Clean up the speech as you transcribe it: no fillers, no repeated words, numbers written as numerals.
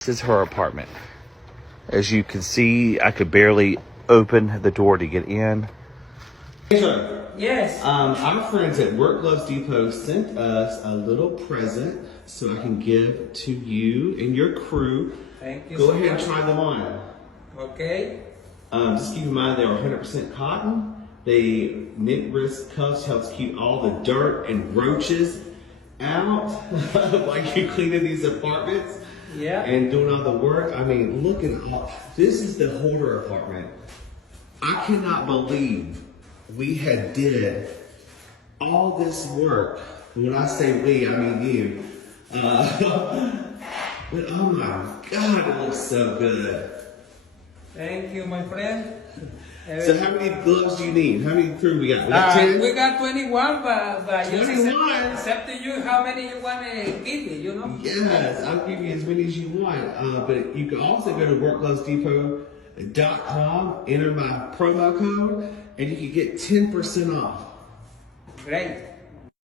This is her apartment. As you can see, I could barely open the door to get in. Yes. Our friends at WorkGlovesDepot sent us a little present so I can give to you and your crew. Thank you. Go so ahead much. and try them on. Okay. Just keep in mind they are 100% cotton. They mint wrist cuffs helps keep all the dirt and roaches out while you're cleaning these apartments. Yeah. And doing all the work. I mean, look at all. This is the hoarder apartment. I cannot believe we had did all this work. When I say we, I mean you. But oh my God, it looks so good. Thank you, my friend. So how many gloves do you need? How many crew we got? We got 10? We got 21, but just 21? accept you how many you want to give me, you know? Yes, I'll give you as many as you want. But you can also go to WorkGlovesDepot.com, enter my promo code, and you can get 10% off. Great.